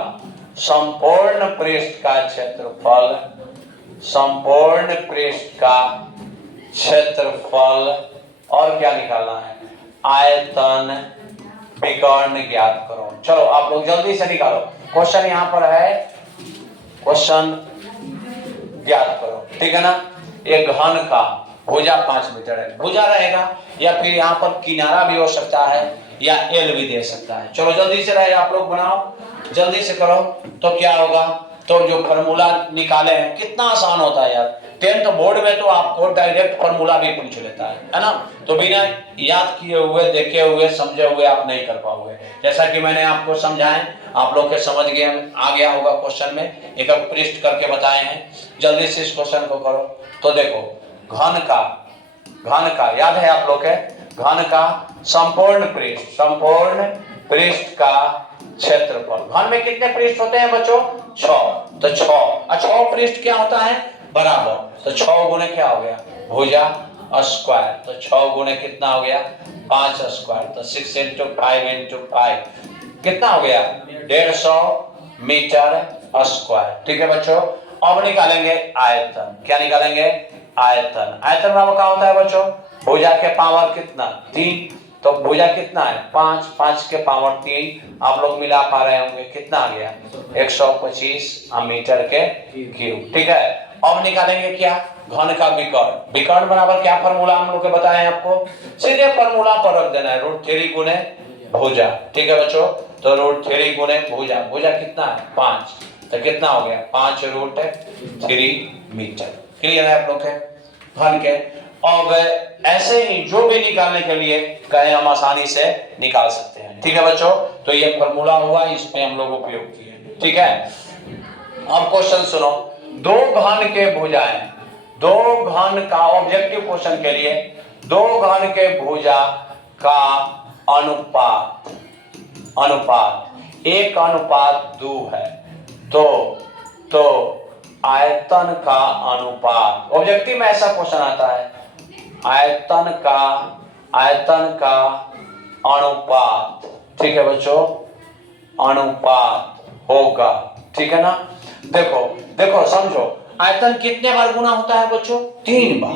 संपूर्ण पृष्ठ का क्षेत्रफल, संपूर्ण पृष्ठ का क्षेत्रफल, और क्या निकालना है? आयतन विकर्ण ज्ञात करो। चलो आप लोग जल्दी से निकालो। क्वेश्चन यहाँ पर है, क्वेश्चन ज्ञात करो, ठीक है ना। एक घन का भुजा 5 मीटर है, भुजा रहेगा या फिर यहाँ पर किनारा भी हो सकता है या एल भी दे सकता है। चलो जल्दी से रहेगा, आप लोग बनाओ, जल्दी से करो। तो क्या होगा, तो जो फॉर्मूला निकाले हैं, कितना आसान होता है यार। 10th बोर्ड में तो आपको डायरेक्ट फॉर्मूला भी पूछ लेता है ना। तो बिना याद किए हुए, देखे हुए, समझे हुए आप नहीं कर पाओगे। जैसा कि मैंने आपको समझाए, आप लोग के समझ गए, आ गया होगा क्वेश्चन में, एक पृष्ठ करके बताए हैं। जल्दी से इस क्वेश्चन को करो। तो देखो, घन का याद है आप लोग के, घन का संपूर्ण पृष्ठ का क्षेत्रफल। घन में कितने पृष्ठ होते हैं बच्चों? 6। तो 6 पृष्ठ क्या होता है? बराबर। तो 6 गुणे क्या हो गया? भुजा स्क्वायर। तो 6 गुणे कितना हो गया? 5 स्क्वायर। तो 6 × 5 × 5 कितना हो गया? 150 मीटर स्क्वायर। ठीक है बच्चों। अब निकालेंगे आयतन। क्या निकालेंगे? आयतन। आयतन बराबर क्या होता है बच्चों? भुजा के पावर कितना? 3। तो भुजा कितना है? 5। 5 के पावर 3 आप लोग मिला पा रहे होंगे, कितना आ गया? 125 मीटर के क्यूब। ठीक है। अब निकालेंगे क्या? घन का विकर्ण। विकर्ण बराबर क्या फॉर्मूला हम लोग के बताए आपको? सीधे फॉर्मूला पर रख देना है, √3 गुने भुजा। ठीक है बच्चों। तो √3 गुने भुजा। भुजा कितना है? 5। तो कितना हो गया? 5√3 मीटर। क्लियर है आप लोग के घन के? अब ऐसे ही जो भी निकालने के लिए कहे हम आसानी से निकाल सकते हैं। ठीक है बच्चों। तो ये फॉर्मूला हुआ, इसमें हम लोग उपयोग किए। ठीक है। अब क्वेश्चन सुनो। दो घन के भुजाएं, दो घन का ऑब्जेक्टिव क्वेश्चन के लिए, दो घन के भुजा का अनुपात 1:2 है। तो आयतन का अनुपात, ऑब्जेक्टिव में ऐसा क्वेश्चन आता है, आयतन का अनुपात, ठीक है बच्चों, अनुपात होगा। ठीक है ना। देखो समझो, आयतन कितने बार गुना होता है बच्चों? 3 बार।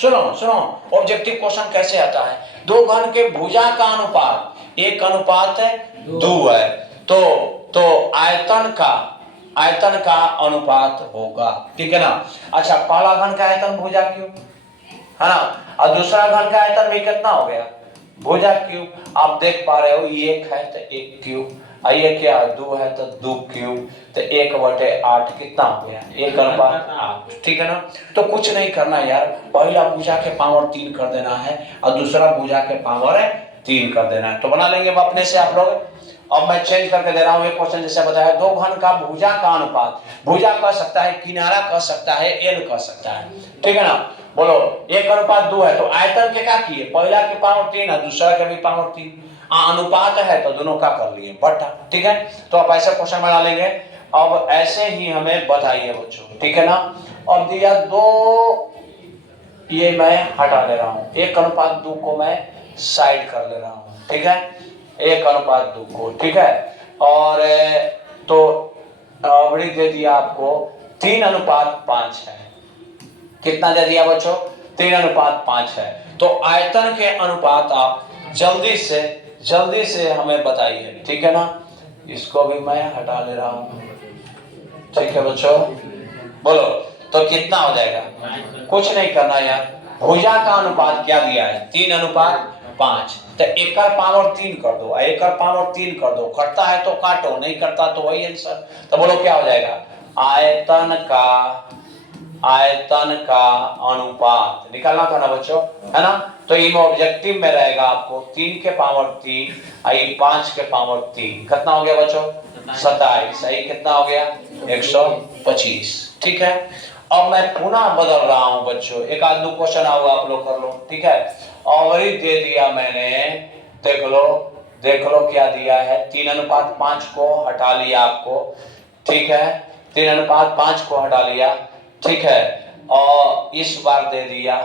सुनो, ऑब्जेक्टिव क्वेश्चन कैसे आता है? दो घन के भुजा का अनुपात 1:2 है। तो आयतन का अनुपात होगा। ठीक है ना। अच्छा, पहला घन का आयतन भुजा क्यूब है ना, और दूसरा घन का आयतन भी कितना हो गया? भुजा क्यूब। आप देख पा रहे हो, 1 है तो 1 क्यूब, ये क्या है? 2 है तो 2 क्यूब, तो 1/8 कितना हो गया? 1:8। ठीक है ना। तो कुछ नहीं करना यार, पहला भुजा के पावर 3 कर देना है और दूसरा भुजा के पावर 3 कर देना है, तो बना लेंगे अपने से आप लोग। अब मैं चेंज करके दे रहा हूं, एक क्वेश्चन जैसे बताया, दो घन का भुजा का अनुपात, भुजा कह सकता है, किनारा कह सकता है, एल कह सकता है। ठीक है ना। बोलो, 1:2 है, तो आयतन के क्या किए? पहला के पावर 3 है, दूसरा के भी पावर 3, अनुपात है तो दोनों का कर लिए बटा। ठीक है। तो आप ऐसा क्वेश्चन बना लेंगे। अब ऐसे ही हमें बताइए बच्चों। ठीक है ना। अब दिया 2, ये मैं हटा दे रहा हूं, 1:2 को मैं साइड कर ले रहा हूं। ठीक है, 1:2 को। ठीक है। और तो अवधि दे दिया आपको 3:5 है। कितना दे दिया बच्चों? 3:5 है। तो आयतन के अनुपात आप जल्दी से हमें बताइए। ठीक है ना। इसको भी मैं हटा ले रहा हूं। ठीक है बच्चों, बोलो तो कितना हो जाएगा? कुछ नहीं करना यार, भुजा का अनुपात क्या दिया है? 3:5। तो 1/3 कर दो, 1/3 कर दो, कटता है तो काटो, नहीं करता तो वही आंसर। तो बोलो क्या हो जाएगा? आयतन का अनुपात निकालना था ना बच्चों, है ना। तो ये ऑब्जेक्टिव में रहेगा आपको 3/3 आई 5/3 कितना हो गया बच्चों? 27। सही कितना हो गया? 125। ठीक है। अब मैं पुनः बदल रहा हूं बच्चों, एक आध दो क्वेश्चन आओगे आप लोग कर लो। ठीक है। और दे दिया मैंने, देख लो क्या दिया है। 3:5 को हटा लिया आपको। ठीक है, 3:5 को हटा लिया। ठीक है। और इस बार दे दिया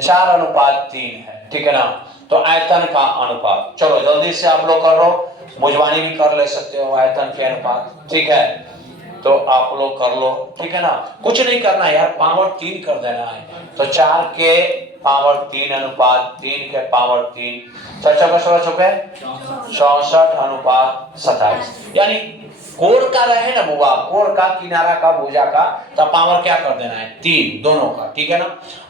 4:3 है। ठीक है ना। तो आयतन का अनुपात, चलो जल्दी से आप लोग कर लो, मुझवानी भी कर ले सकते हो, आयतन के अनुपात। ठीक है। तो आप लोग कर लो। ठीक है ना। कुछ नहीं करना यार, पावर 3 कर देना है। तो 4 के पावर 3 अनुपात 3 के पावर 3, 4 चौके 64 अनुपात 27। यानी कोण का रहे ना बुआ, कोण का, किनारा का, भुजा का, तो पावर क्या कर देना है 3 दोनों का, ठीक है ना।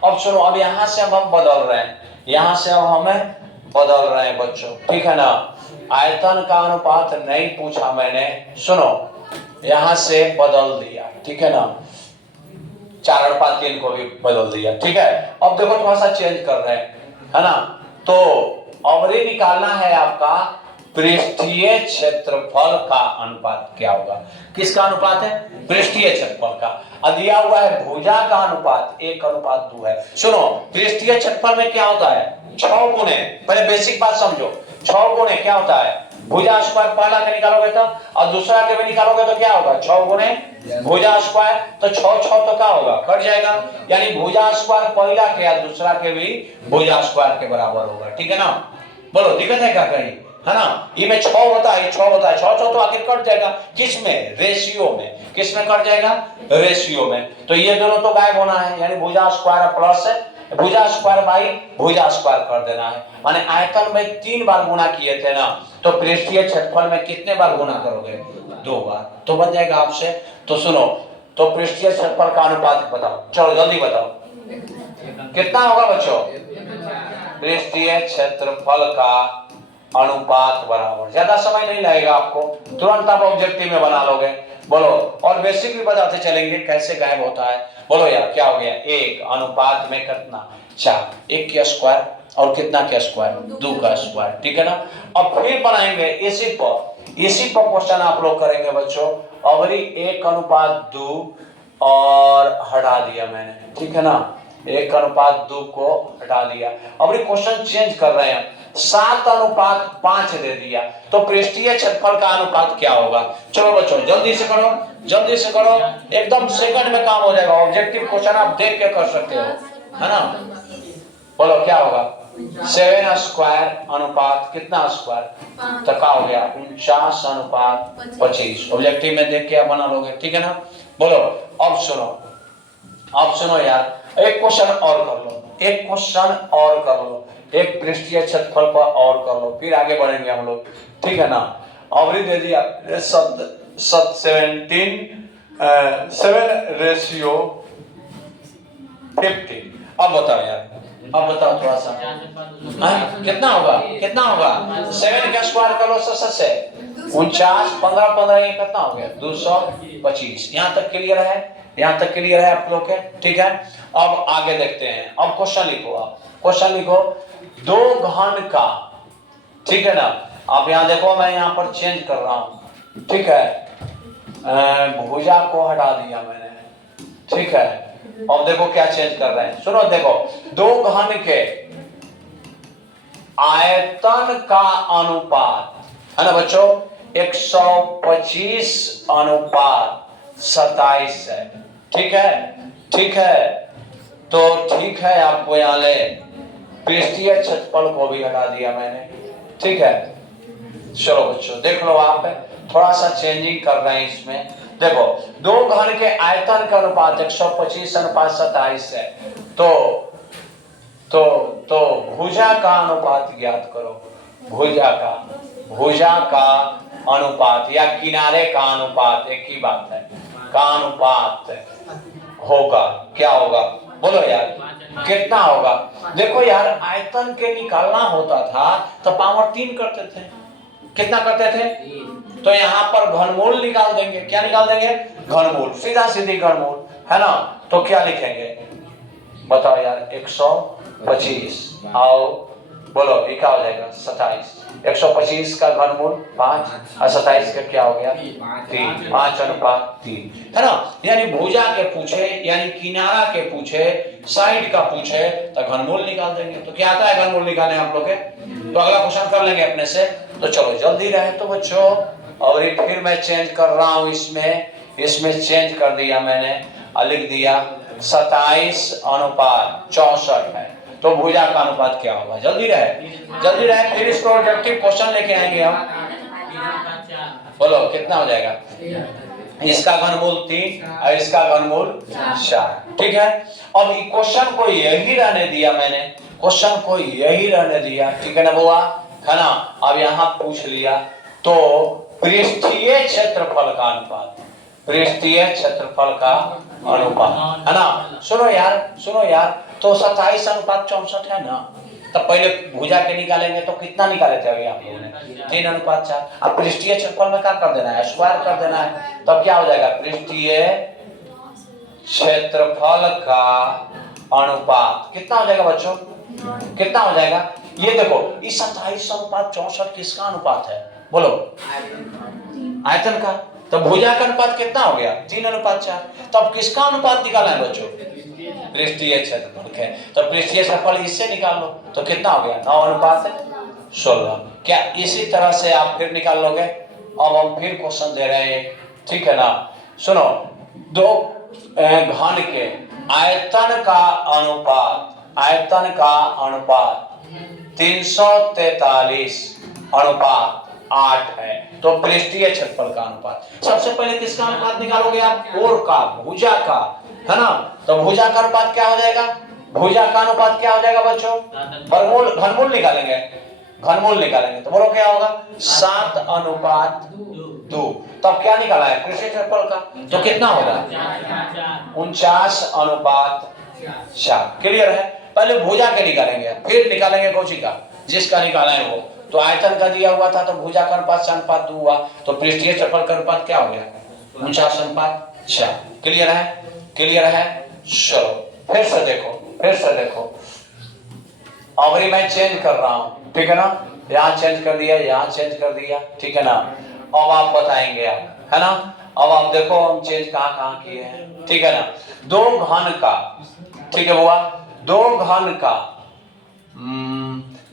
अब सुनो, अब यहां से अब हम बदल रहे हैं, यहां से अब हमें बदल रहे हैं बच्चों, ठीक है ना। आयतन का अनुपात नहीं पूछा मैंने, सुनो यहां से बदल दिया, ठीक है ना, 4/3 को भी बदल दिया, ठीक है। अब देखो थोड़ा सा चेंज कर रहे हैं, है ना। तो अवधि निकालना है आपका पृष्ठीय क्षेत्रफल का अनुपात क्या होगा। किसका अनुपात है, पृष्ठीय क्षेत्रफल का। अब दिया हुआ है भुजा का अनुपात 1:2 है। सुनो, पृष्ठीय क्षेत्रफल में क्या होता है 6 गुणे, पहले बेसिक बात समझो, 6 गुणे क्या होता है, भुजा स्क्वायर पहला का निकालोगे तो, और दूसरा के भी निकालोगे तो क्या होगा 6 गुणे भुजा स्क्वायर, तो 6 तो क्या होगा कट जाएगा, यानी भुजा स्क्वायर पहला के या दूसरा के भी भुजा स्क्वायर के बराबर होगा, ठीक है ना। बोलो दिक्कत है क्या कहीं, है ना। ये में 6 होता है, 6 होता है, 6 तो आखिर कट जाएगा, किस में, रेशियो में, किस में कट जाएगा, रेशियो में। तो ये दोनों तो गायब होना है, यानी भुजा स्क्वायर प्लस भुजा स्क्वायर बाई भुजा स्क्वायर कर देना है। माने आयतन में 3 बार गुणा किए थे ना, तो पृष्ठीय क्षेत्रफल में कितने बार गुणा करोगे 2 बार, तो बन जाएगा आपसे। तो सुनो, तो पृष्ठीय क्षेत्रफल का अनुपात बताओ, चलो जल्दी बताओ कितना होगा बच्चों, पृष्ठीय क्षेत्रफल का अनुपात बराबर, ज्यादा समय नहीं लगेगा आपको, तुरंत आप ऑब्जेक्टिव में बना लोगे। बोलो, और बेसिक भी बताते चलेंगे कैसे गायब होता है। बोलो यार क्या हो गया, 1 अनुपात में कितना 4, 1 का स्क्वायर और कितना का स्क्वायर 2 का स्क्वायर, ठीक है ना। अब फिर बनाएंगे इसी पर क्वेश्चन आप लोग करेंगे बच्चों। अवरी 1:2 और हटा दिया मैंने, ठीक है ना, 1:2 को हटा दिया। अब क्वेश्चन चेंज कर रहे हैं, 7:5 दे दिया, तो पृष्ठीय क्षेत्रफल का अनुपात क्या होगा। चलो बच्चों जल्दी से करो, जल्दी से करो, एकदम सेकंड में काम हो जाएगा। ऑब्जेक्टिव क्वेश्चन आप देख के कर सकते हो, है ना। बोलो क्या होगा, 7 स्क्वायर अनुपात कितना स्क्वायर, तो क्या हो गया 49:25। ऑब्जेक्टिव में देख के आप बना लोगे, ठीक है ना। बोलो अब सुनो यार, एक क्वेश्चन और कर लो, एक क्वेश्चन और कर लो, एक पृष्ठीय क्षेत्रफल पर और कर लो, फिर आगे बढ़ेंगे हम लोग, ठीक है ना। अवधि दे दिया 7:15। अब बताओ यार, अब बताओ थोड़ा सा कितना होगा, कितना होगा 7 का स्क्वायर कर लो से 49, 15 ये कितना हो गया 225। यहाँ तक क्लियर है, यहाँ तक क्लियर है आप लोग के, ठीक है। अब आगे देखते हैं, अब क्वेश्चन लिखो, आप क्वेश्चन लिखो 2 घन का, ठीक है ना। आप यहाँ देखो मैं यहाँ पर चेंज कर रहा हूँ, ठीक है, भुजा को हटा दिया मैंने, ठीक है। अब देखो क्या चेंज कर रहे हैं, सुनो देखो 2 घन के आयतन का अनुपात है ना बच्चों 125:27 है, ठीक है, ठीक है। तो ठीक है, आपको यहाँ ले पृष्ठीय क्षेत्रफल को भी हटा दिया मैंने, ठीक है। चलो बच्चों देख लो, आप थोड़ा सा चेंजिंग कर रहे हैं इसमें। देखो 2 घन के आयतन का अनुपात 125:27 है, तो भुजा का अनुपात ज्ञात करो, भुजा का अनुपात या किनारे का अनुपात, एक ही बात है, का अनुपात होगा क्या होगा, बोलो यार कितना होगा। देखो यार आयतन के निकालना होता था तो पावर 3 करते थे, कितना करते थे, तो यहाँ पर घनमूल निकाल देंगे, क्या निकाल देंगे घनमूल, सीधा सीधी घनमूल, है ना। तो क्या लिखेंगे बताओ यार 125 आओ, बोलो ये क्या हो जाएगा 27, 125 का घनमूल 5 और 27 का क्या हो गया 3, 5:3, है ना। यानी भुजा के पूछे, यानी किनारा के पूछे, साइड का पूछे तो घनमूल निकाल देंगे। तो क्या आता है घनमूल निकालने आप लोग के, तो अगला क्वेश्चन कर लेंगे अपने से। तो चलो जल्दी रहे तो बच्चों, और फिर मैं चेंज कर रहा हूँ इसमें चेंज कर दिया मैंने और लिख दिया 27:64 है, तो भुजा का अनुपात क्या होगा। जल्दी रहे फिर इसको ऑब्जेक्टिव क्वेश्चन लेके आएंगे हम। बोलो कितना हो जाएगा इसका घनमूल 3 और इसका घनमूल 4। ठीक है, अब क्वेश्चन को यही रहने दिया मैंने, क्वेश्चन को यही रहने दिया। ठीक है ना बुआ, है ना। अब यहाँ पूछ लिया तो पृष्ठीय क्षेत्रफल का अनुपात, पृष्ठीय क्षेत्रफल का अनुपात, है ना। सुनो यार, तो 27:64 है ना। तब पहले भुजा के निकालेंगे तो कितना निकाले थे अभी आप लोगों ने? 3:4। अब पृष्ठीय क्षेत्रफल में क्या कर देना है? स्क्वायर कर देना है। तब क्या हो जाएगा? पृष्ठीय क्षेत्रफल का अनुपात कितना हो जाएगा बच्चों? कितना हो जाएगा? ये देखो, इस 27:64 किसका अनुपात है? बोलो। आयतन का। तो भुजा का अनुपात कितना हो गया? 3:4। तब किसका अनुपात निकालना है बच्चों? पृष्ठीय क्षेत्रफल के। तो पृष्ठीय क्षेत्रफल इससे निकाल लो तो कितना हो गया? 9:16। क्या इसी तरह से आप फिर निकाल लोगे? अब हम फिर क्वेश्चन दे रहे हैं, ठीक है ना। सुनो, दो घन के आयतन का अनुपात 343:8 है। तो पृष्ठीय क्षेत्रफल का अनुपात, सबसे पहले किसका अनुपात निकालोगे आप? कोर का, भुजा का, है ना। तो भुजा का अनुपात क्या हो जाएगा? भुजा का अनुपात क्या हो जाएगा बच्चों? वर्गमूल, घनमूल निकालेंगे, घनमूल निकालेंगे तो बोलो क्या होगा? 7:2। तब क्या निकाला है? पृष्ठीय क्षेत्रफल का। तो कितना होगा? 49:4। क्लियर है। पहले भुजा के निकालेंगे, फिर निकालेंगे कोची का, जिसका निकाला है वो। तो आयतन का दिया हुआ था तो भुजा का अनुपात 7:2 हुआ, तो पृष्ठीय क्षेत्रफल का अनुपात क्या हो गया? 49:4। क्लियर है? क्लियर है। चलो फिर से देखो, अभी मैं चेंज कर रहा हूं, ठीक है ना। यहाँ चेंज कर दिया, यहाँ चेंज कर दिया, ठीक है ना। अब आप बताएंगे आप, है ना। अब आप देखो हम चेंज कहाँ किए हैं, ठीक है ना। दो घन का, ठीक है बुआ, दो घन का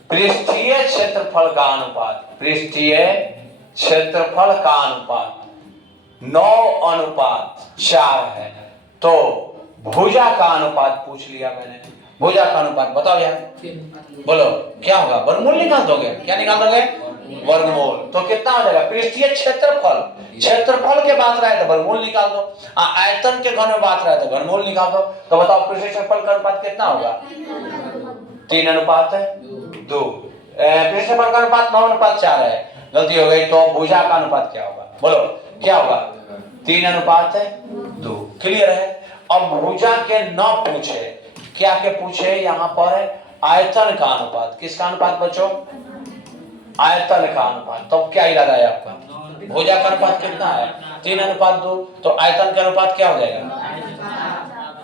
पृष्ठीय क्षेत्रफल का अनुपात, पृष्ठीय क्षेत्रफल का अनुपात 9:4 है। तो भुजा का अनुपात पूछ लिया मैंने, भुजा का अनुपात बताओ यार, बोलो क्या होगा? वर्गमूल निकाल दोगे? क्या निकाल दोगे? वर्गमूल। तो कितना हो जाएगा? पृष्ठीय क्षेत्रफल, क्षेत्रफल के बात रहा है तो वर्गमूल निकाल दो, आयतन के घन में बात रहा है तो घनमूल निकाल दो। तो बताओ पृष्ठीय क्षेत्रफल का अनुपात कितना होगा? 3:2। पृष्ठीय क्षेत्रफल का अनुपात 9:4 है, गलती हो गई। तो भुजा का अनुपात क्या होगा? बोलो क्या होगा? 3:2। क्लियर है। अब भुजा के न पूछे, क्या के पूछे यहाँ पर? आयतन का अनुपात। किसका अनुपात बच्चों? आयतन का अनुपात। तो क्या इरादा है आपका? भुजा का अनुपात कितना है? 3:2। तो आयतन का अनुपात क्या हो जाएगा?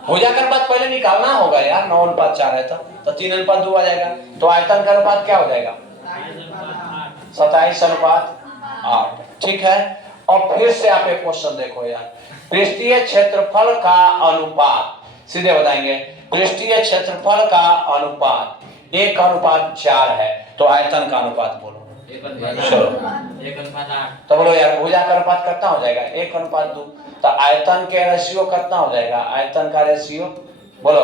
भुजा का अनुपात पहले निकालना होगा यार, 9:4 है तो 3:2 आ जाएगा। तो आयतन का अनुपात क्या हो जाएगा? 27:8। ठीक है। और फिर से आप एक क्वेश्चन देखो यार, पृष्ठीय क्षेत्रफल का अनुपात, सीधे बताएंगे, पृष्ठीय क्षेत्रफल का अनुपात 1:4 है। तो आयतन का अनुपात बोलो। चलो 1:8। तो बोलो यार, भुजा का अनुपात कितना हो जाएगा? 1:2। तो आयतन के रेशियो कितना हो जाएगा? आयतन का रेशियो बोलो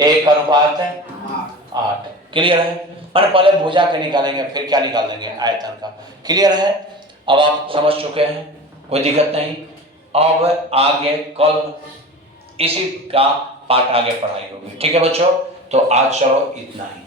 1:8। क्लियर है। और पहले भुजा के निकालेंगे, फिर क्या निकाल देंगे? आयतन का। क्लियर है। अब आप समझ चुके हैं, कोई दिक्कत नहीं। अब आगे कल इसी का पाठ आगे पढ़ाई होगी, ठीक है बच्चों। तो आज चलो इतना ही।